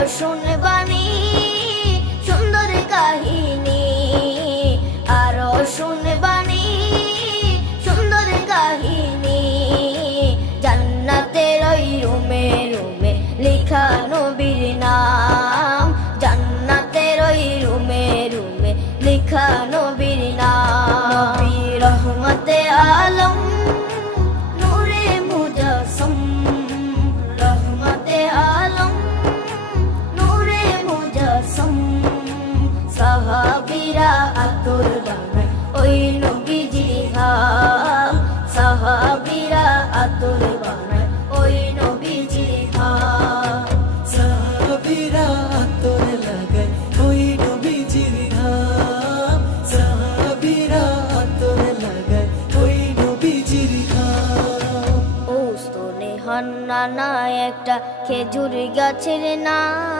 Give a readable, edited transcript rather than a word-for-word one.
শুনবানি সুন্দর কাহিনী, আরো শুনবানি সুন্দর কাহিনী। জান্নাতের ওই রুমে রুমে লেখা নবীর নাম, জান্নাতের ওই রুমে রুমে লেখা নবীর নাম। নবী রহমতে আলম নূরে মুজাসসম, রহমতে আলম নূরে মুজাসসম। সাহাবীরা আতর বানায় ওই নবীজির ঘাম, সাহাবীরা আতর বানায় ওই নবীজির ঘাম। সাহাবীরা আতর লাগায় ওই নবীজির ঘাম, সাহাবীরা আতর লাগায় ওই নবীজির ঘাম। ও স্তনে হান্নানা একটা খেজুর গাছের নাম।